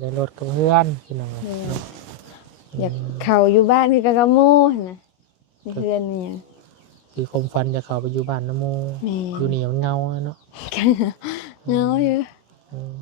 ได้รถกับเพื่อนพี่น้องแม่เนาะอยากเข้าอยู่บ้านคือกับกะหมู่หั่นนะในเพื่อนนี่คือความฝันจะเข้าไปอยู่บ้านน้ำโมแม่อยู่นี่มันเงาอะเนาะ เหงาอยู่ อืม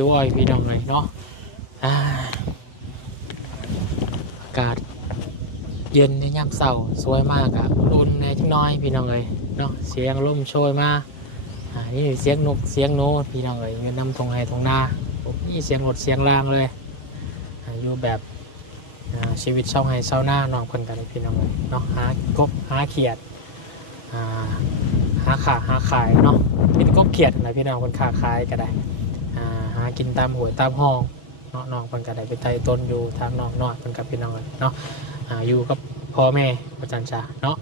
อ้ยโอ้ยพี่น้องเลยเนาะอากาศเย็นในยามเสาร์สวยมากอะรุนในจังน้อยพี่น้องเลยเนาะเสียงลมโชยมาอ่านี่เสียงนกเสียงโน้พี่น้องเลยเงินนำทงไห้ทงนาอ้นี่เสียงรถเสียงรางเลยอยู่แบบชีวิตช่องไห้เช้าหน้าน้องคนกันเลยพี่น้องเลยเนาะหากบหาเขียดหาขาหาขายเนาะเป็นกบเขียดนะพี่น้องคนค้าขายก็ได้ กินตามหวยตามห้องเนาะน้องคนก็ได้ไปไต่ต้นอยู่ทางน้อกนอกคนกับพี่น้องกันเนาะอ่าอยู่กับพ่อแม่ประจันชาเนาะ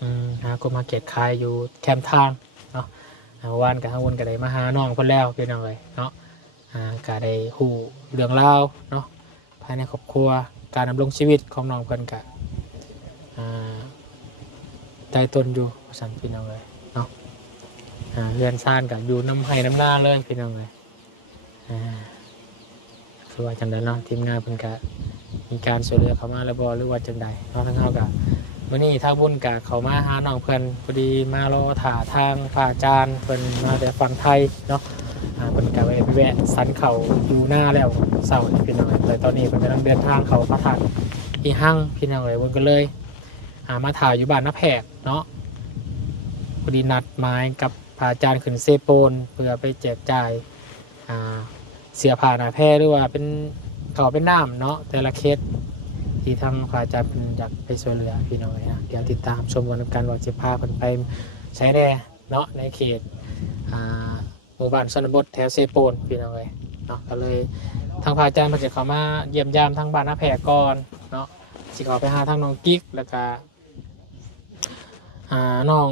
อืมหาก็มาเก็ตขายอยู่แคมป์ทางเนาะอ่าวันกับทั้งวันก็ได้มาหาน้องคนแล้วพี่น้องเลยเนาะอ่าก็ได้หูเรื่องเล่าวเนาะภายในครอบครัวการดำรงชีวิตของน้องเพิ่นกะอ่าไต่ต้นอยู่ประจันพี่น้องเลยอ่าเรือนซ่านกับอยู่น้ำไห้น้ำหน้าเลยพี่น้องเลย คือว่าจังใดเนาะทีมงานเพิ่นกะมีการช่วยเหลือเขามาแล้วบ่หรือว่าจังใดเนาะทั้งเฮากะมื้อนี้ทางบุญกะเขามาหาน้องเพิ่นพอดีมารอถ่าทางพระอาจารย์เพิ่นมาแต่ฝั่งไทยเนาะอ่าเพิ่นกะไปแวะสันเขาอยู่หน้าแล้วเสาร์นี้พี่น้องเอ้ยเลยตอนนี้เพิ่นกำลังเดินทางเขาพระธาตุอีหั่งพี่น้องเอ้ยเพิ่นก็เลยอ่ามาถ่ายอยู่บ้านน้าแพกเนาะพอดีนัดหมายกับพระอาจารย์ขึ้นเซโปนเพื่อไปแจกจ่ายอ่า เสียผ่าหนาแพร่หรือว่าเป็นเขาเป็นน้ำเนาะแต่ละเคสที่ทางพระอาจารย์อยากไปช่วยเหลือพี่น้อยนะเดี๋ยวติดตามชมกันกันว่าจะพาเพิ่นไปใช้แน่เนาะในเขตอ่าหมู่บ้านชนบทแถวเซโปนพี่น้อยเนาะก็เลยทางพระอาจารย์เพิ่นจะเข้ามาเยี่ยมยามทางบ้านนาแพรก่อนเนาะสิขาไปหาทางน้องกิ๊กแล้วก็อ่าน้อง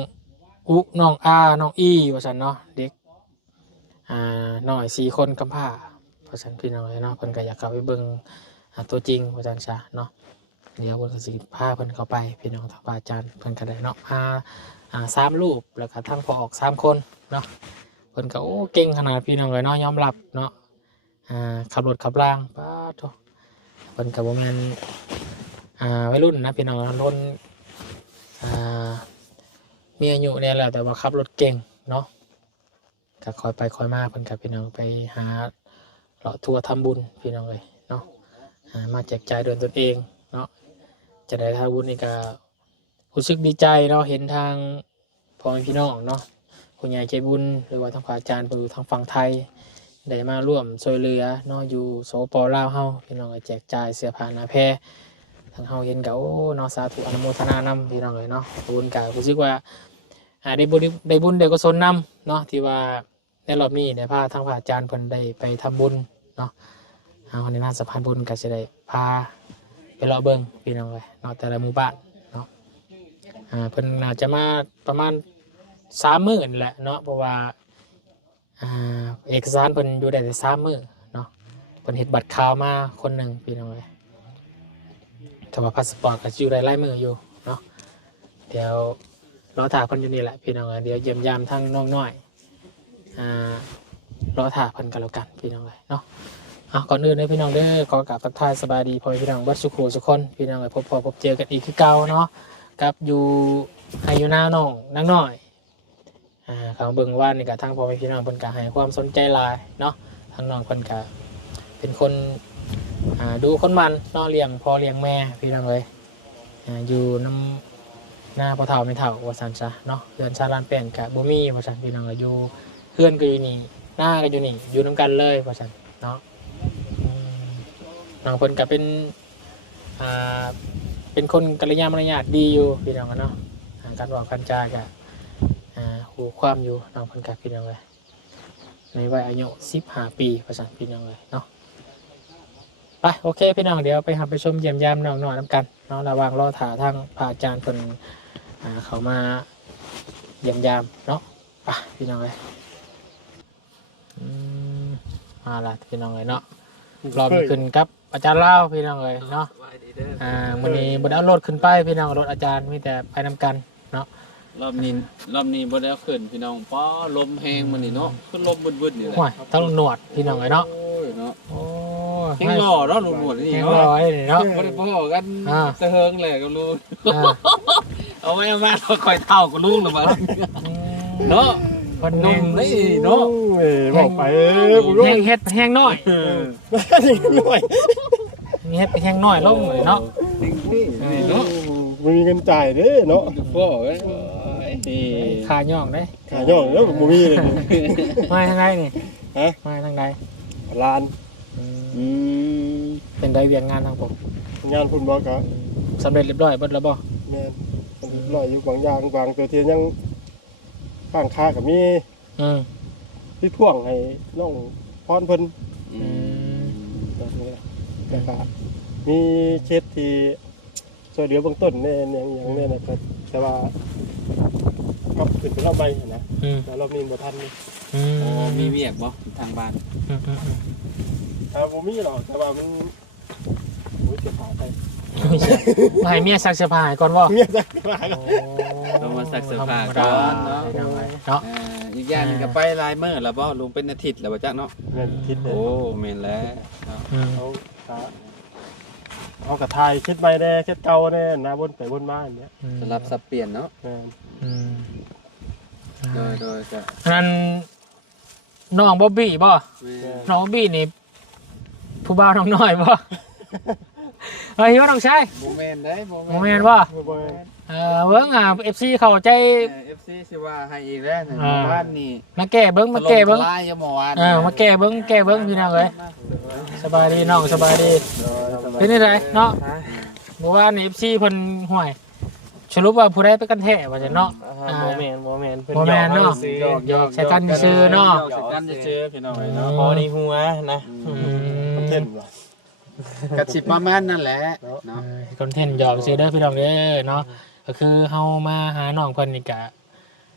อุน้องอาน้องอีว่าสันเนาะเด็กอ่าน้อยสี่คนกำพร้า ว่าสันพี่น้องเลยเนาะเพิ่นก็อยากเข้าไปเบิ่งตัวจริงว่าสันซะเนาะเดี๋ยวเพิ่นก็สิพาเพิ่นเข้าไปพี่น้องทางอาจารย์เพิ่นก็ได้เนาะพาอ่าสามรูปแล้วก็ทั้งพอออกสามคนเนาะเพิ่นก็โอ้เก่งขนาดพี่น้องเลยเนาะยอมรับเนาะอ่าขับรถขับล่างป้าโตเพิ่นก็บ่แม่นอ่าวัยรุ่นนะพี่น้องรุ่นอ่ามีอายุเนี่ยแหละแต่ว่าขับรถเก่งเนาะก็คอยไปคอยมาเพิ่นกับพี่น้องไปหา เลาะทัวร์ทำบุญพี่น้องเลยเนาะมาแจกจ่ายด้วยตนเองเนาะจะได้ทำบุญนี่ก็รู้สึกดีใจเนาะเห็นทางพ่อแม่พี่น้องเนาะคุณยายใจบุญหรือว่าทางพระอาจารย์ผู้อยู่ทางฝั่งไทยได้มาร่วมช่วยเหลือเนาะอยู่โสปอลาวเฮาพี่น้องแจกจ่ายเสื้อผ้าหนาแพรทางเฮาเห็นก็โอ้เนาะสาธุอนุโมทนานำพี่น้องเลยเนาะบุญก็รู้สึกว่าได้บุญได้บุญเดี๋ยวก็สนนำเนาะที่ว่า ในรอบนี้ได้พาทางพระอาจารย์เพิ่นได้ไปทำบุญเนาะเอาในนาสะพานบุญก็จะได้พาไปรอเบิ่งพี่น้องเลยเนาะแต่ละหมู่บ้านเนาะอ่าเพิ่นน่าจะมาประมาณสามมื้อนี่แหละเนาะเพราะว่าอ่าเอกสารเพิ่นอยู่ได้แต่สามมื้อเนาะเพิ่นเฮ็ดบัตรขาวมาคนหนึ่งพี่น้องเลยแต่ว่าพาสปอร์ตก็อยู่ได้หลายมื้ออยู่เนาะเดี๋ยวรอถ่าเพิ่นอยู่นี่แหละพี่น้องเอ้ยเดี๋ยวเยี่ยมยามทั้งน้องน้อย อ่ารอถ่าเพิ่นกันแล้วกันพี่น้องเลยเนาะอะก่อนอื่นเลยพี่น้องเด้อขอกราบทักทายสบายดีพ่อพี่น้องเบัดสุขสุขคนพี่น้องเลยพบพอพบเจอกันอีกคือเก่าเนาะกับอยู่อายุนาน้องนางน้อยอ่าเขาเบิ่งว่านี่กับทางพ่อพี่น้องเพิ่นก็ให้ความสนใจหลายเนาะทางน้องเพิ่นก็เป็นคนอ่าดูคนมันเนาะเลี้ยงพ่อเลี้ยงแม่พี่น้องเลยอ่าอยู่น้ำหน้าพอเท่าไม่เท่าว่าสันซะเนาะเพื่อนชาลานเปลี่ยนกับบุมีว่าสันพี่น้องก็อยู่ เพื่อนก็อยู่นี่หน้าก็อยู่นี่ อยู่น้ำกันเลยว่าสันเนาะน้องเพิ่นก็เป็นอ่าเป็นคนกัลยาณมารยาทดีอยู่พี่น้องกันเนาะการบอกกันจากะอ่าหูความอยู่น้องเพิ่นกับพี่น้องเลยในวัยอายุสิบห้าปีว่าสันพี่น้องเลยเนาะไปโอเคพี่น้องเดี๋ยวไปหาไปชมเยี่ยมยามน้องหน่อยน้ำกันเนาะระว่างรอถาทางพระอาจารย์เพิ่นเขามาเยี่ยมยามเนาะไปพี่น้องเลย อืมมาละพี่น้องเลยเนาะรอบขึ้นกับอาจารย์เล่าพี่น้องเลยเนาะอ่าวันนี้บนเอารถขึ้นไปพี่น้องรถอาจารย์มีแต่ไปนำกันเนาะรอบนี้รอบนี้บ่ได้เอาขึ้นพี่น้องป้อลมแห้งมันนี่เนาะขึ้นลมบึดๆนี่แหละห่วยต้องหนวดพี่น้องเลยเนาะโอ้ยเนาะโอ้แห้งหล่อเนาะลุงหนวดนี่แห้งเนาะร้อยเลยเนาะบ่ได้พ่อกันอ่าตะเฮิงแหละกับลุงอ่าเอาไว้เอามาเราคอยเท่ากับลุงหรือเปล่าเนาะ คนหหนุ่นึ่งมนี่เนาะเอ้ยบอกไปเอ้ยกูรู้แห้งเฮ็ดแห้งน้อยเออหน่อยมีเฮ็ดไปแห้งน้อยลงเลยเนาะนี่เนาะไม่มีเงินจ่ายเด้เนาะพ่อเอ้ยนี่ขาย่องได้ขายย่องแล้วบ่มีเลยมาทางใดนี่ฮะมาทางใดร้านอืมอืมเป็นไดเวียนงานทางผมงานพุ่นบอกก็สำเร็จเรียบร้อยเบิดแล้วบ่แม่นมันลอยอยู่บางอย่างบางตัวเทียนยัง ข้างค้าก็มีอืมที่ท่วงให้น้องพรเพิ่นอืมแบบนี้แล้วก็มีเคสที่ช่วยเหลือเบื้องต้นแน่อย่างอย่างแน่นะครับแต่ว่าก็ขึ้นไปรอบใบนะอืมแล้วเรามีบ่ทันนี่อืมอ๋อมีเวียกบ่ทางบ้านอืมอืมอืมถ้าบ่มีหรอกแต่ว่ามันโอ้ยเสียขาไป มาให้เมียซักเสื้อผ้าให้ก่อนบ่ เมียจะมาก็เรามาสักเสื้อผ้าธรรมก่ดาอนเนาะ เนาะ อ่าอีกอย่างหนึงก็ไปลายเมื่อแล้วบ่ลุงเป็นอาทิตย์แล้วบ่จักเนาะเงินคิดเลยโอ้แม่นแล้วเนาะอืมเขาขาเอากระทายคิดไปแน่คิดเก่าแน่นะบนไปบนมาอย่างเนี้ยสลับสับเปลี่ยนเนาะแม่นอืมโดยโดยก็อันนั้นน้องบ๊อบบี้บ่ แม่น้องบ๊อบบี้นี่ ผู้บ่าวน้องน้อยบ่ เฮ้ยว่าน้องชาย บ่แม่นได้บ่โมเมนต์บ่ บ่บ่เออเบิ่งอะ FC เข้าใจ เอฟซีสิว่าให้อีกแล้วนะอ่า บ้านนี่มาแก้เบิ่งมาแก้เบิ่งถล่ทลายอยาหมอวานเออมาแก้เบิ่งแก้เบิ่งพี่น้องเอ้ยสบายดีน้องสบายดี เป็นจังไดเนาะ เมื่อวานนี่ FC เพิ่นห่วยสรุปว่าผู้ใดไปกันแท้ว่าจังเนาะอ่า โมเมนต์โมเมนต์บ่แม่นเนาะ หยอกใส่กันซื่อๆเนาะใส่กันซื่อๆพี่น้องเอ้ยเนาะพอในหัวนะอืมันมเท่นบ่ กระสิบประมาณนั่นแหละเอเนาะอคอนเทนต์หยอกซื้อเด้อพี่น้องเด้อเนาะก็คือเฮามาหาน้องเพิ่นนี่กะ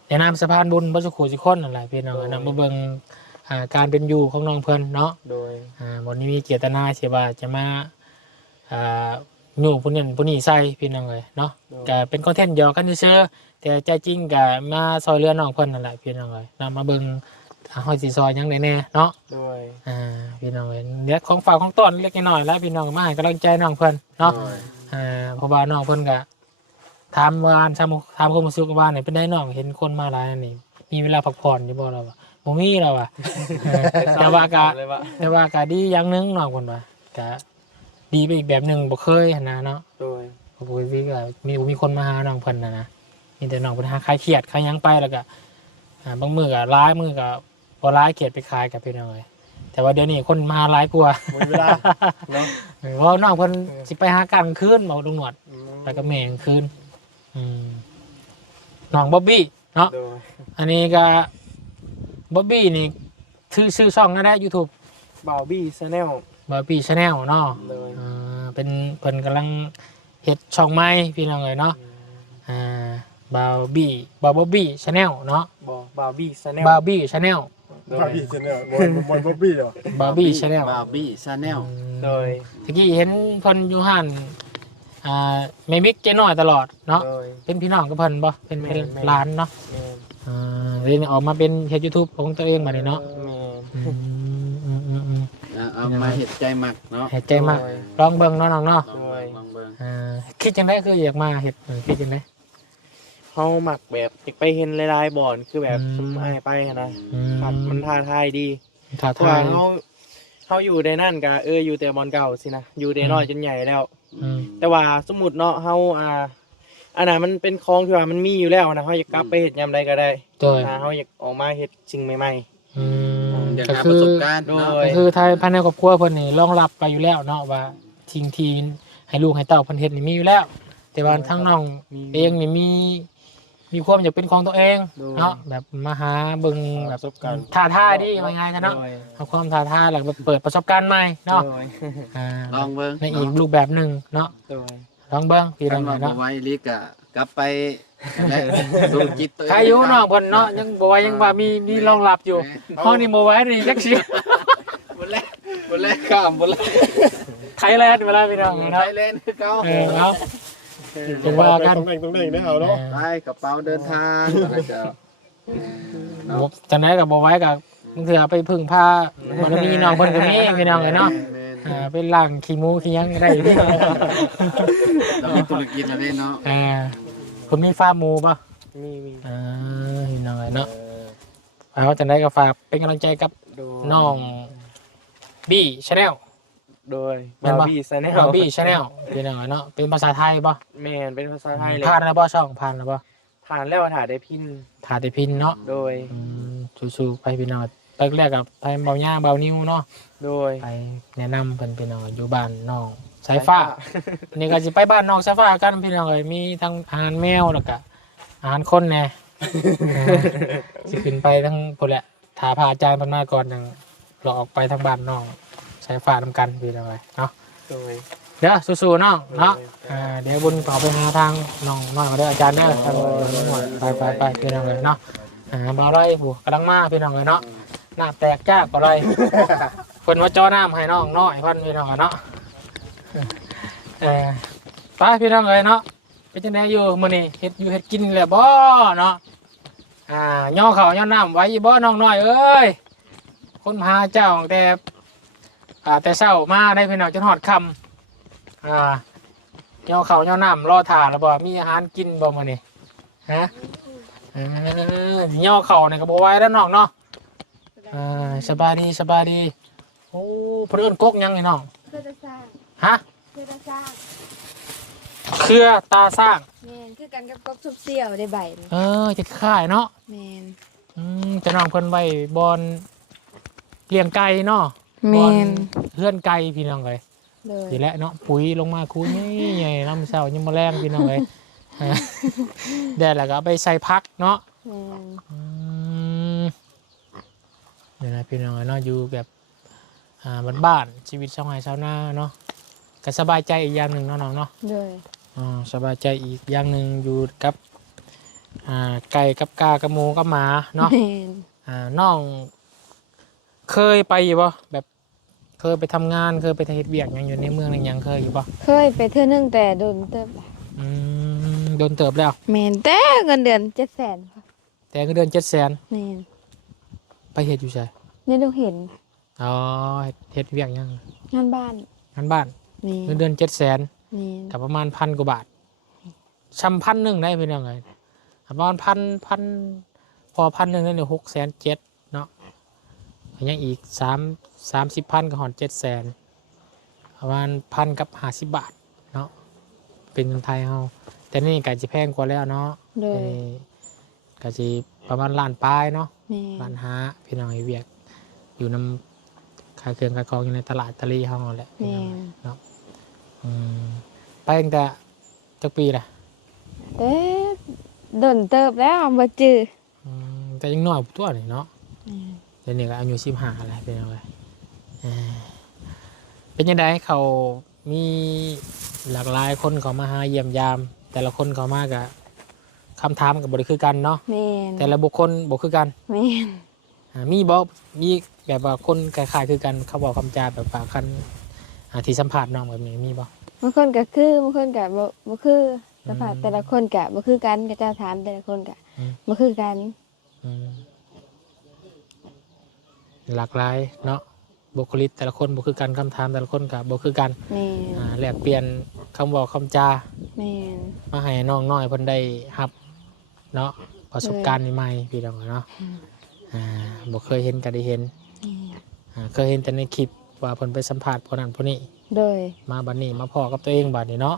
แนะนำสะพานบุญบ่สุขุสิคนนั่นแหละพี่น้องนำมาเบิ่งอ่าการเป็นอยู่ของน้องเพิ่นเนาะโดยอ่าบ่นี้มีเจตนาที่ว่าจะมาอ่าหนูผู้นั้นผู้นี้ใส่พี่น้องเอ้ยเนาะก็เป็นคอนเทนต์หยอกกันซื่อๆแต่ใจจริงก็มาซอยเรือน้องเพิ่นนั่นแหละพี่น้องเอ้ยนำมาเบิ่ง อ่าเฮาสิซอยหยังได้แน่เนาะโดย อ่าพี่น้องเอ้ยเนี่ยของฝากของต้นเล็กน้อยๆแล้วพี่น้องมาให้กำลังใจน้องเพิ่นเนาะอ่าเพราะว่าน้องเพิ่นก็ถามว่าถามถามคนมาซื้อกับบ้านนี่เป็นได้น้องเห็นคนมาหลายนี่มีเวลาพักผ่อนอยู่บ่เราวะบ่มีเราอะเออแต่ว่าก็ แต่ว่าก็ดีอย่างหนึงน้องเพิ่นว่าก็ดีไปอีกแบบหนึงบ่เคยหั้นนะเนาะโดยปกติก็มีมีคนมาหาน้องเพิ่นน่ะนะมีแต่น้องเพิ่นหาคลายเครียดคลายหยังไปแล้วก็อ่าบางมื้อก็ร้ายมื้อก็ บ่ร้ายเครียดไปคลายกับพี่น้องเอ้ยแต่ว่าเดี๋ยวนี้คนมาหลายกว่าหมดเวลาเนาะเออว่าน้องเพิ่นสิไปหากลางคืนบ่ลุงหนวดไปกับแม่กลางคืนอืมน้องบ๊อบบี้เนาะโดยอันนี้ก็บ๊อบบี้นี่ชื่อชื่อช่องนั่นแหละยูทูบบาวบี้ชาแนลบ๊อบบี้ชาแนลเนาะโดยอ่าเป็นเพิ่นกำลังเฮ็ดช่องใหม่พี่น้องเอ้ยเนาะอ่าบาวบี้บาวบ๊อบบี้ชาแนลเนาะบ่บาวบี้ชาแนลบาวบี้ชาแนล บาวบี้ชาแนลบ่บ่บ่บี้หรอบาวบี้ชาแนลบาร์บี้ชาแนลโดยตะกี้เห็นเพิ่นอยู่หั่นอ่าแม่มิกเจ๊น้อยตลอดเนาะโดยเป็นพี่น้องกับเพิ่นบ่เป็นเป็นแม่นแม่นหลานเนาะแม่นอ่าเรียนออกมาเป็นเฮ็ดยูทูบของตัวเองมาเลยเนาะแม่นอืมอืมอืมอืมอ่าเอามาเห็ดใจหมักเนาะเฮ็ดใจมากลองเบิ่งเนาะน้องเนาะลองเบิ่งลองเบิ่งอ่าคิดจังไดคืออยากมาเฮ็ดเออคิดจังได เฮาหมักแบบอยากไปเห็นหลายๆบ่อนคือแบบอืมซุมอ้ายไปหั้นนะอืครับมันท้าทายดีท้าเพราะว่าทายเฮาเฮาอยู่ในนั่นก็เอออยู่แต่บอลเก่าสินะอยู่แต่น้อยจนใหญ่แล้ว อืม แต่ว่าสมมุติเนาะเฮาอ่าอันนั้นมันเป็นของที่ว่ามันมีอยู่แล้วนะเฮาอยากกลับไปเฮ็ดยามใดก็ได้โดยอ่าเฮาอยากออกมาเฮ็ดสิ่งใหม่ อืมอยากก็หาคืประอสบการณ์เนาะโดก็ยคือทายภายในครอบครัวเพิ่นนี่รองรับไปอยู่แล้วเนาะว่าทิ้งทีให้ลูกให้เต้าเพิ่นเฮ็ดนี่มีอยู่แล้ว แต่ว่าทั้งน้องเองนี่มี มีความอยากเป็นของตัวเองเนาะแบบมาหาเบิ่งแบบท้าทายดีว่าไงกันๆเนาะโดยเอาความท้าทายแล้วก็เปิดประสบการณ์ใหม่เนาะโดยอ่าลองเบิ่งในอีกรูปแบบหนึ่งเนาะโดย ลองเบิ่งพี่น้คัอนงว่าบ่เนาะไหวลิกอะกลับไปนั่นแหละดูจิตตัวเองใครอยู่น้องเพิ่นเนาะยังบ่ว่ายังว่ามีมีรองรับอยู่ห้องนี้บ่ไหว้นี่จักสิบ่แลบ่แลข้ามบ่แลใครแลนเวลาพี่น้องไทเนาะยแลนด์คือเก่าเออเอา จังว่ากัน ต้องแดงต้องแดงได้เอาเนาะไปกระเป๋าเดินทางนะเจ้าเออจังได๋ก็บ่ไหว้ก็มึงถือเอาไปพึ่งพาบารมีน้องเพิ่นก็มีพี่น้องเอ้ยเนาะแม่นอ่าไปล้างขี้หมูขี้หยังก็ได้อยู่เรามีธุรกิจอะไรเนาะอ่าคุณมีฟาร์มหมูป่ะมีมีอ่าพี่น้องเอ้ยเนาะเอาจังได๋ก็ฝากเป็นกำลังใจกับโดยน้องบี้ชาแนล โดยแม่นบาปะร์บี้ซแนลน้องบี้ชาแนลพี่น้องเอ้ยเนาะเป็นภาษาไทยป่ะแมนเป็นภาษาไทยเลยผ่านแล้วป่ะช่องผ่านแล้วป่ะผ่านแล้วถ่ายได้พินถ่ายแต่พินเนาะโดย อืมสู้ๆไปพี่น้องไปแรกกับไปเบาย่าเบานิ้วเนาะโดยไปแนะนำเพิ่นพี่น้องอยู่บ้านน้องสายฟ้า นี่ก็สิไปบ้านน้องสายฟ้ากันพี่น้องเอ้ยมีทั้งอาหารแมวแล้วก็อาหารคนแหน่เออสิขึ้นไปทั้งพุ่นแหละถาพาอาจารย์เพิ่นมาก่อนจังเราออกไปทางบ้านน้องสายฟ้านำกันพี่น้องเอ้ยเนาะโดย เด้อสู้ๆน้องเนาะอ่าเดี๋ยวบุญต่อไปหาทางน้องน้อยมาเด้ออาจารย์เด้อทางน้อยไปไปไปพี่น้องเอ้ยเนาะอ่าบ่าวไรผู้กำลังมาพี่น้องเอ้ยเนาะหน้าแตกจ้าบ่าวไรเพิ่นว่าจ้อน้ำให้น้องน้อยเพิ่นพี่น้องเอ้ยเนาะเออไปพี่น้องเอ้ยเนาะเป็นจังไดอยู่มื้อนี้เฮ็ดอยู่เฮ็ดกินแล้วบ่เนาะอ่าย่อข้าวย่อน้ำไว้บ่น้องน้อยเอ้ยคนมาหาเจ้าตั้งแต่ อ่าแต่เช้ามาได้พี่น้องจนฮอดค่ำอ่าย่อข้าวย่อน้ำรอถ่าแล้วบ่มีอาหารกินบ่มื้อนี้ฮะเออย่อข้าวนี่ก็บ่ไหวแล้วน้องเนาะอ่าสบายดีสบายดีโอ้เพิ่นเอิ้นกกหยังนี่น้องเพื่อจะสร้างฮะเพื่อจะสร้างเครือตาสร้างแมนคือกันกับกบสุบเสี่ยวได้ใบนี่เออจะค่ายเนาะแมนอืมจะน้องเพิ่นไว้บอนเลี้ยงไก่เนาะ แมบอนนเพื่อนไก่พี่น้องเลยเลยทีแหละเนาะปุ๋ยลงมาคุยใหญ่ๆน้ำเช้ายังมาแรงพี่น้องเลยอ่าแดดแล้วก็เอาไปใส่พักเนาะแมนอืมเนี่ยนะพี่น้องเนาะอยู่แบบอ่าบ้านๆชีวิตชาวไร่ชาวนาเนาะก็สบายใจอีกอย่างหนึ่งเนาะน้องเนาะเลยอ่าสบายใจอีกอย่างหนึ่งอยู่กับอ่าไก่กับกากับหมูกับหมาเนาะแมนอ่าน้อง เคยไปอยู่บ่แบบเคยไปทำงานเคยไปเฮ็ดเวียกหยังอยู่ในเมืองในหยังเคยอยู่บ่เคยไปเทื่อนึงแต่โดนเติบละอืมโดนเติบแล้ว แมนแต่เงินเดือนเจ็ดแสนค่ะแต่เงินเดือนเจ็ดแสนแมนไปเฮ็ดอยู่ใช่นี่ต้องเห็นอ๋อเฮ็ดเวียกหยังงานบ้านงานบ้านแมเงินนเดือนเจ็ดแสนแมนกับประมาณพันกว่าบาทชำพันหนึ่งได้เป็นยังไงประมาณพันพันพอพันหนึ่งได้เนี่ยหกแสนเจ็ดเนาะ ยังอีกสามสามสิบพันกับหอนเจ็ดแสนประมาณพันกับห้าสิบบาทเนาะเป็นเงินไทยเฮาแต่นี่ก็จะแพงกว่าแล้วเนาะเลยเอ้ยก็จะประมาณล้านปลายเนาะแมล้านนห้าพี่น้องไอเวียก อยู่นำขายเครื่องขายของอยู่ในตลาดตะลีเฮาแหละแมพี่น้องนเนาะอืมไปตั้งแต่จักปีละเอ๊ะโดนเติบแล้วบ่จื้ออืมแต่ยังน้อยตัวนี่เนาะ แม่นเดี๋ยวนี้ก็อายุสิบห้าอะไรเป็นยังไงเอ่อเป็นยังไงเขามีหลากหลายคนเขามาหาเยี่ยมยาม แต่ละคนเขามากะคำถามกับบริคือกันเนาะแม่นแต่ละบุคคลบคือกันแม่นอ่ามีบอกมีแบบว่าคนคล้ายๆคือกันเขาบอกคำจาแบบปากคันอ่าที่สัมผัสน้องแบบนี้มีบ่บางคนก็คือบางคนก็บ่บ่คือสภาพอืมแต่ละคนก็บ่คือกันก็เจ้าถามแต่ละคนก็อืม บ่คือกันอืม หลากหลายเนาะบุคลิกแต่ละคนบุคือกันคำถามแต่ละคนกับบุคือกันแม่นอ่าแลกเปลี่ยนคำบอกคำจา แม่น มาให้น้องน้อยเพิ่นได้รับเนาะประสบการณ์ใหม่ๆพี่น้องเนาะอ่าบ่เคยเห็นก็ได้เห็นแม่นอ่าเคยเห็นแต่ในคลิปว่าเพิ่นไปสัมภาษณ์ผู้นั้นผู้นี้โดยมาบัดนี้มาพอกับตัวเองบัดนี้เนาะ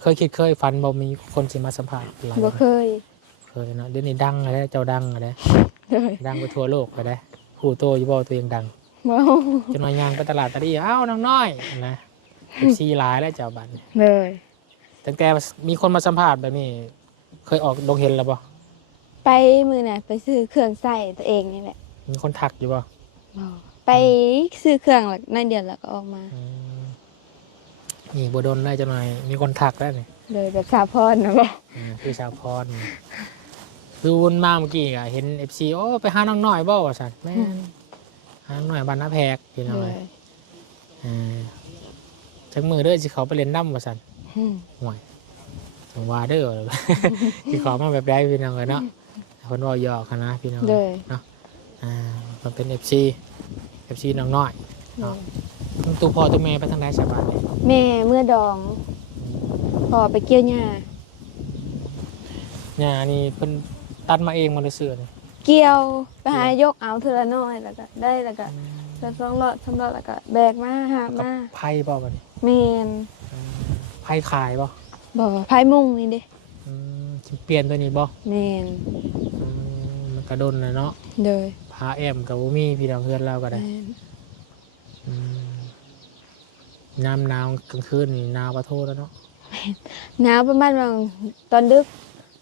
เคยคิดเคยฝันบ่มีคนสิมาสัมภาษณ์หลายบ่เคยเคยเนาะเดี๋ยวนี้ดังอะไรเจ้าดังอะไรโดยดังไปทั่วโลกไปได้ ผู้โตอยู่บ่ตัวเองดังบ่จนมายางไปตลาดตะดีอ้าวน้องน้อยนะซีหลายแล้วเจ้าบัดนี้เลยตั้งแต่มีคนมาสัมภาษณ์แบบนี้ เคยออกดงเห็นแล้วบ่ไปมื้อน่ะ ไปซื้อเครื่องใส่ตัวเองนี่แหละ มีคนทักอยู่บ่บ่ไปซื้อเครื่องแล้วน้อยเดียวแล้วก็ออกมาอืมนี่บโดนได้จะหน่อย มีคนทักแล้วนี่เลยแบบสาพรนะบ่อ่าคือชาวพร คือวนมาเมื่อกี้อะเห็นเอฟซีโอ้ไปหาน้องหน่อยบ่ว่าสันแม่นหาน้องหน่อยบ้านนาแพกพี่น้องเลเลยยอ่าจังมือเด้อสิเขาไปเล่นน้ำว่าสันอืมห่วยจังว่าเด้อ สิเขามาแบบใดพี่น้องเลยเนาะคนว่าหยอกกันนะพี่น้องเลยเนาะอ่ามันเป็นเอฟซีเอฟซีน้องน้อยเลยตัวพ่อตัวแม่ไปทางใดสบายเลยแม่เมื่อดองพอไปเกี่ยวหญ้าเนี่ยนี่เพิ่น ตัดมาเองมาเลยเสือนี่เกี่ยวไปหายกเอาเทือละน้อยแล้วก็ได้แล้วก็จะสองรอดสามรอดแล้วก็แบกมาหาบกับมาไพ่บ่บัดนี้แมนไพ่ขายบ่บอกว่าพายมุ่งนี่เด้อืมสิเปลี่ยนตัวนี้บ่แมนอืมมันกระดนเลยเนาะเลยพาแอมกับบ่มีพี่น้องเพื่อนเราก็แมได้นอืมน้ำหนาวกลางคืนนี่หนาวกระโทษแล้วเนาะหนาวประมาณวันตอนดึก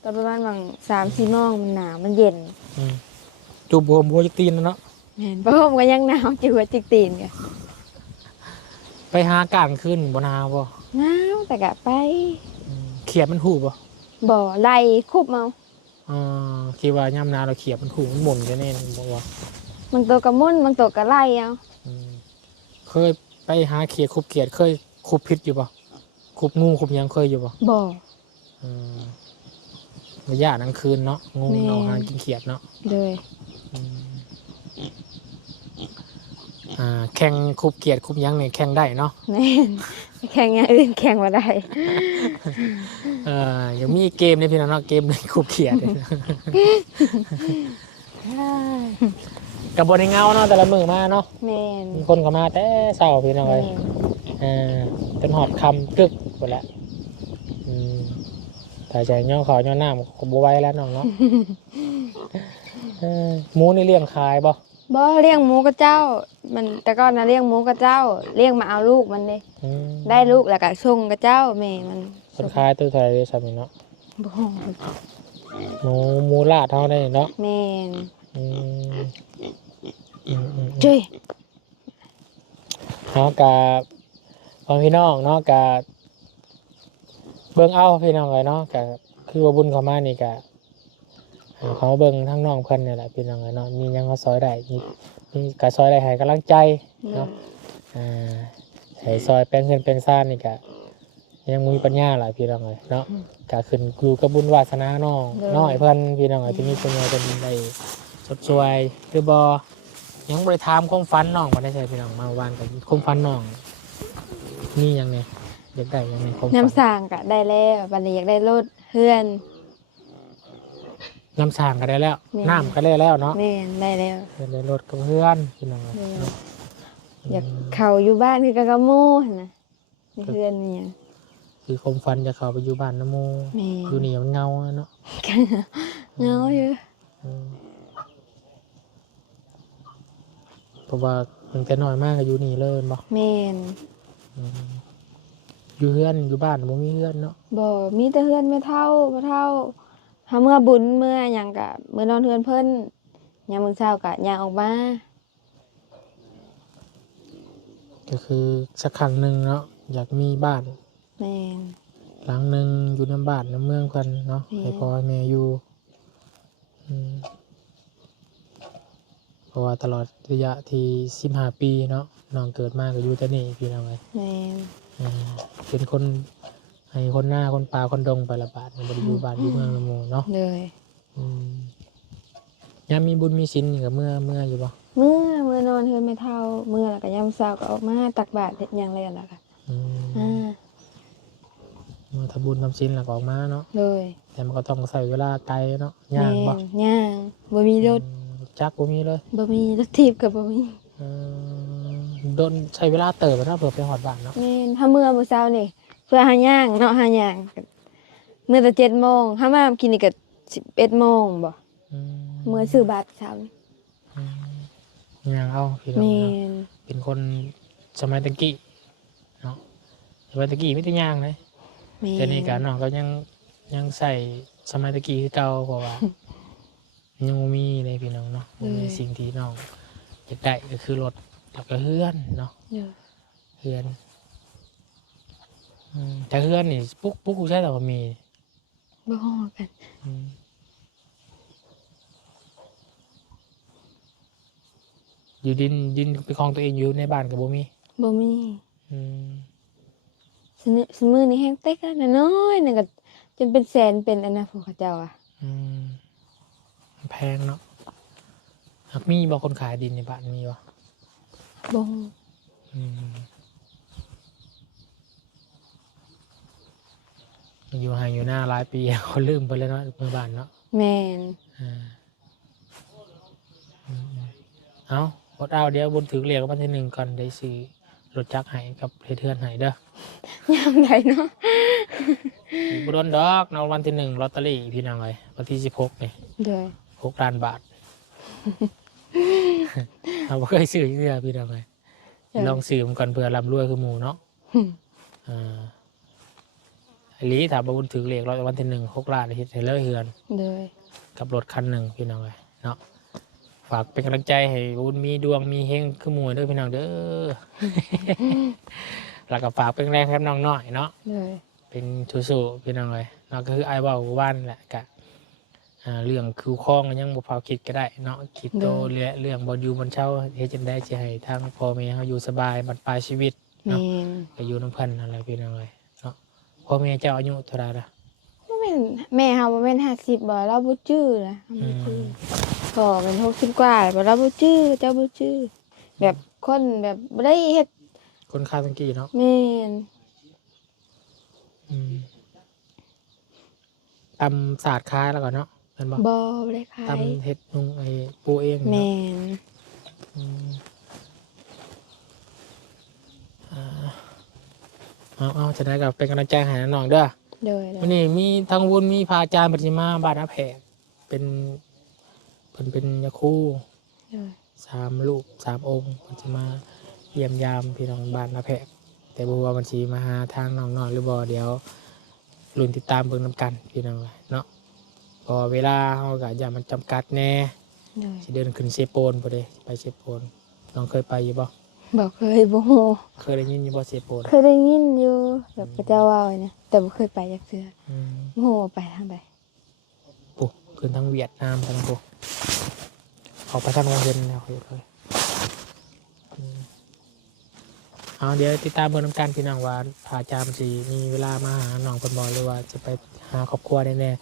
ตอนประมาณวันสามสี่โมงมันหนาวมันเย็นอืมจูบบวมบัวจะตีนแล้วเนาะแมนเพราะผมก็ยังหนาวจิ๋วจิกตีนกันไปหากลางคืนบ่หนาวบ่หนาวแต่กะไปอืมเขียบมันหูบ่บ่อไล่คุบเมาอ่าคิดว่ายามหนาวเราเขียบมันหูมันหมุนกันแน่บ่ว่าบางตัวกระมุ่นบางตัวกระไล่เอาอืมเคยไปหาเขียดคุบเขียดเคยคุบพิษอยู่บ่คุบงูคุบหยังเคยอยู่บ่บ่ออืม ระยะกลางคืนเนาะงูแม่ เอาหากินเขียดเนาะเลยอ่าแข่งคุบเขียดคุบหยังเนี่ยแข่งได้เนาะแม่นแข่งอย่างอื่นแข่งมาได้เออยังมีเกมในพี่น้องเนาะเกมในคุบเขียดเนี่ยกับบนในเงาเนาะแต่ละมือมาเนาะแม่นมีคนก็มาแต่เศร้าพี่น้องเลแม่ยนเอ่าจนหอดคำกึกหมดแล้วอืม ถ่ายใจย่อเขาย่อหน้ามันก็บไหว้แล้วน้องเนาะเออหมูนี่เลี้ยงขายบ่บ่เลี้ยงหมูกับเจ้า มันแต่ก่อนนะเลี้ยงหมูกับเจ้าเลี้ยงมาเอาลูกมันเด้อืมได้ลูกแล้วก็ส่งกับเจ้าแม่มันคนขายตัวไทยเลยสัมเนาะบ่หมูหมูลาดเท่าได้เนาะแม่นอืมอืมอืมจุ้ย เนาะกาพ่อพี่น้องเนาะกา เบิ่งเอาพี่น้องเลยเนาะกาคือว่าบุญเขามานี่กาเขาเบิ่งทั้งน้องเพิ่นนี่แหละพี่น้องเลยเนาะมีหยังเขาซอยได้มีมีกาซอยได้ให้กำลังใจเนาะอ่าใส่ซอยแป้งเงินแป้งซ่านนี่กะยังมีปัญญาหลายพี่น้องเลยเนาะกะขึ้นอยู่กับบุญวาสนาน้องน้อยเพิ่นพี่น้องเลยที่มีปัญญาเป็นได้สดสวยคือบอยังบริถามความฝันน้องมาได้ใช่พี่น้องมาวานกับความฝันน้องนี่ยังไง อยากได้ยังไงความฝันน้ำสร้างก็ได้แล้วบัดนี้อยากได้รถเฮือน น้ำสร้างก็ได้แล้วแม่น้ำก็ได้แล้วเนาะแม่นได้แล้วอยากได้รถกับเพื่อนพี่น้องเลยได้แล้วอยากเข้าอยู่บ้านคือกับกระหมูหั่นน่ะมีเฮือนมีหยังคือความฝันจะเข้าไปอยู่บ้านน้ำหมูแม่อยู่นี่มันเงาอะเนาะเงาอยู่อืมเพราะว่ามันแต่น้อยมากก็อยู่นี่เลยบ่แม่น อืมอยู่เฮือนอยู่บ้านบ่มีเฮือนเนาะบ่มีแต่เฮือนไม่เท่าบ่เท่าหาเมื่อบุญเมื่อหยังก็เมื่อนอนเฮือนเพิ่นยามมื้อเช้าก็ย่างออกมาก็คือสักครั้งหนึ่งเนาะอยากมีบ้านแม่นหลังหนึ่งอยู่ในบ้านในเมืองกันเนาะอืมให้พ่อให้แม่อยู่อืมเพราะว่าตลอดระยะที่สิบห้าปีเนาะน้องเกิดมาก็อยู่แต่นี่พี่น้องเลยแม่นอ่า เป็นคนให้คนหน้าคนป่าคนดงไปละบาทในบริอยู่บ้านอยู่เมืองละหมูเนาะเลยอืมยามมีบุญมีศีลนี่กับเมื่อเมื่ออยู่บ่เมื่อเมื่อนอนเฮือนไม่เท่าเมื่อแล้วก็ยามเช้าก็ออกมาตักบาตรเฮ็ดหยังแล้วล่ะค่ะอืมอ่าเมื่อทำบุญทำศีลแล้วก็ออกมาเนาะเลยแต่มันก็ต้องใส่เวลาไกลเนาะย่างบ่แม่นย่างบ่มีรถอืมจักบ่มีเลยบ่มีรถถีบก็บ่มีอืม โดนใช้เวลาเติบนะเผื่อไปหอดบ้านเนาะแม่นถ้าเมื่อมื้อเช้านี่เพื่อหาย่างเนาะหาย่างเมื่อแต่7โมงถ้ามากินนี่ก็11โมงบ่อืมเมื่อซื้อบัตรเช้านี่อืมย่างเอาพี่น้องแม่เนาะนเป็นคนสมัยตะกี้เนาะสมัยตะกี้ไม่ได้ย่างเลยแม่นแต่นี่การน้องก็ยังยังใส่สมัยตะกี้คือเก่าเพราะว่า ยังบ่มีเลยพี่น้องเนาะบ่มีสิ่งที่น้องอยากได้ก็คือรถ แล้วก็เฮือนเนาะเด้อเฮือนอืมแต่เพื่อนนี่ปุ๊กปุ๊กกูใช่แต่ว่ามีบ่ฮู้กันอืมอยู่ดินดินเป็นของตัวเองอยู่ในบ้านกับบ่มีบ่มีอืมสนสมือนี้แห้งเต็กอะน้อยๆนึงก็จนเป็นแสนเป็นอันนะพวกเขาเจ้าอะอืมมันแพงเนาะหากมีบอกคนขายดินในบ้านมีวะ บ่ฮู้อืมอยู่ห่างอยู่หน้าหลายปีเขาลืมไปแล้วเนาะเมื่อบ้านเนาะแม่นอ่าอืมเอาอดเอาเดี๋ยวบนถือเรียกวันที่หนึ่งก่อนได้ซื้อรถจักรให้กับเทือนให้เด้อยามใดเนาะอีกบโดนดอกในวันที่หนึ่งลอตเตอรี่พี่น้องเลยวันที่สิบหกนี่โดยหกล้านบาท เราบ่เคยซื้อเสื้อพี่น้องเลยลองซื้อมันก่อนเพื่อร่ำรวยคือหมูเนาะหึอ่าไอ้ลีถามว่าบุญถือเลขร้อยวันที่หนึ่งหกล้านเฮ็ดให้เลอเฮือน โดยกับรถคันหนึ่งพี่น้องเลยเนาะฝากเป็นกำลังใจให้บุญมีดวงมีเฮงคือหมูเด้อพี่น้องเด้อ แล้วก็ฝากเป็นแรงให้น้องน้อยเนาะโดยเป็นสู้ๆพี่น้องเลยเนาะก็คือไอ้ายเว่าว่านแหละกะ อ่าเรื่องคิวคล้องก็ยังบ่พอคิดก็ได้เนาะคิดโตเรื่องเรื่องบออยู่บนเช่าเฮ็ดจังได้สิให้ทางพ่อแม่เฮาอยู่สบายบรรปลายชีวิตแม่เนาะนก็อยู่น้ำเพิ่นอะไรพี่น้องเลยเนาะพ่อแม่เจ้าอายุเท่าไหร่ละบ่แม่นแม่เฮาบ่แม่น50บ่เราบ่จื้อนะเราบ่จื้อก็เป็น60กว่าบ่เราบ่จื้อเจ้าบ่จื้อแบบคนแบบบ่ได้เฮ็ดคนค่าตังกี้เนาะแม่นอืมตำศาสตร์ค้ายแล้วก่อนเนาะ แม่นบ่บ่บ่ได้ขายตำเฮ็ดนุ่งไอ้ปูเองเนาะแม่นอืมอ่าเอาเอาจะได้กับเป็นกำลังใจให้น้องๆเด้อโดยโดวันยนี้มีทางวุญมีพระอาจารย์ปฏิมาบานาแพกเป็นเพิ่นเป็นยาคูโดยสามลูกสามองค์ปฏิมาเยี่ยมยามพี่น้องบ้านนาแพกแต่บัวาบัญชีมาหาทางน้องน้อยหรือบ่เดี๋ยวรุ่นติดตามเบิ่งนำกันพี่น้องเนาะ พอเวลาเฮาก็อย่ามันจำกัดแน่โดยสิเดินขึ้นเซโปนบ่เด้ไปเซโปนน้องเคยไปอยู่บ่บ่เคยบ่ฮู้เคยได้ยินอยู่บ่เซโปนเคยได้ยินอยู่แบบพระเจ้าว่าไว้นะแต่บ่เคยไปจักเทื่ออืมบ่ฮู้ว่าไปทางใดปุ๊ขึ้นทางเวียดนามทางปุ๊ออกไปทางโรงเรียนแล้วเลยอืมเอาเดี๋ยวติดตามเบอร์น้ำกันพี่น้องว่าพาจามสีมีเวลามาหาน้องคนบอหรือว่าจะไปหาครอบครัวได้แน่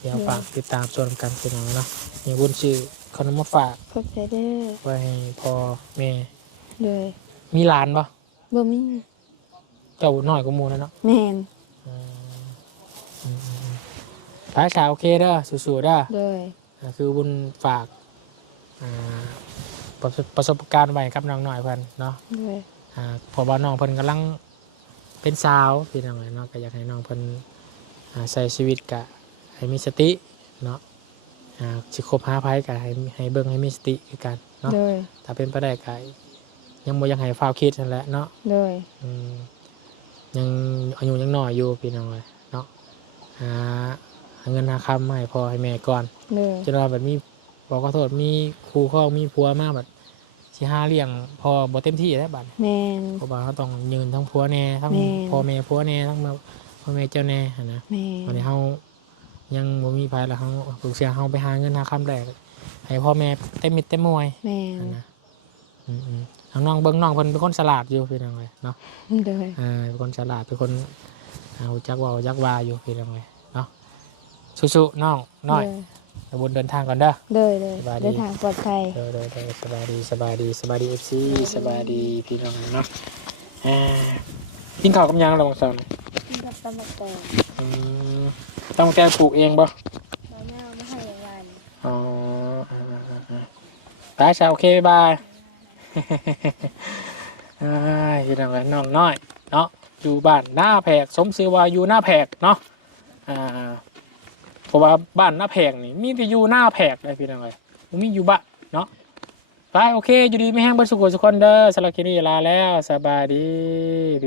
เดี๋ยวฝากติดตามชวนำกันพี่น้องเนาะมีบุญชื่อขนมมาฝากขอบใจเด้อไว้ให้พ่อแม่โดยมีหลานปะบ่มีเจ้าน้อยก็มูแล้วเนาะแม่นอืมอืมอืมอืมพระชาวโอเคเด้อสู้ๆเด้อโดยอ่าคือบุญฝากอ่าประสบประสบการณ์ไว้กับน้องหน่อยเพิ่นเนาะโดยอ่าเพอว่าน้องเพิ่นกำลังเป็นสาวพี่น้องเอ้ยเนาะก็อยากให้น้องเพิ่นอ่าใช้ชีวิตกะ ให้มีสติเนาะอ่าสิคบหาภัยกะให้ให้เบิ่งให้มีสติคือกันเนาะโดยถ้าเป็นไปได้กะยังบ่อยากให้ฟ้าวคิดนั่นแหละเนาะโดยอืมยังอายุยังน้อยอยู่พี่น้องเอ้ยเนาะหาหาเงินหาคำมาให้พ่อให้แม่ก่อน โดย จนว่าแบบมีบอกขอโทษมีครูข้องมีผัวมากแบบสิหาเลี้ยงพอบ่เต็มที่แล้วบัดแม่นเพราะว่าเขาต้องยืนทั้งผัวแน่ทั้งแม่ พ่อแม่ผัวแน่ทั้งพ่อแม่เจ้าแน่หั้นนะแม่วันนนี้เฮา ยังบ่มีไผแล้วเฮาปรึกษาเฮาไปหาเงินหาคำแรกให้พ่อแม่เต็มมิดเต็มมวยแม่หั้นนนะอืมๆทางน้องเบิ่งน้องเพิ่นเป็นคนฉลาดอยู่พี่น้องเอ้ยเนาะโดยอ่าเป็นคนฉลาดเป็นคนอ่ารู้จักเว้ารู้จักว่าอยู่พี่น้องเอ้ยเนาะสู้ๆน้องน้อยไปบนเดินทางก่อนเด้อโดยโดยสบายดีเดินทางปลอดภัยเดยโดยโดยสบายดีสบายดีสบายดีเอฟซีสบายดีพี่น้องเนาะอ่า กินข้าวกับหยังเราบางสอนกับตำบักแตงอืมต้องแกปลูกเองบ่เราแม่เอามาให้วันอ๋ออ่าอ่าอ่าตายชาโอเคบ๊ายบายอ่าพี่น้องเอ้ยน้องน้อยเนาะอยู่บ้านหน้าแพกสมศรีว่าอยู่หน้าแพกเนาะอ่าเพราะว่าบ้านหน้าแพกนี่มีแต่อยู่หน้าแพกเลยพี่น้องเลยบ่มีอยู่บ้านเนาะไปโอเคอยู่ดีไม่แห้งเบนสุขสุขคนเด้อสำหรับคลิปนี้ลาแล้วสบายดีพี่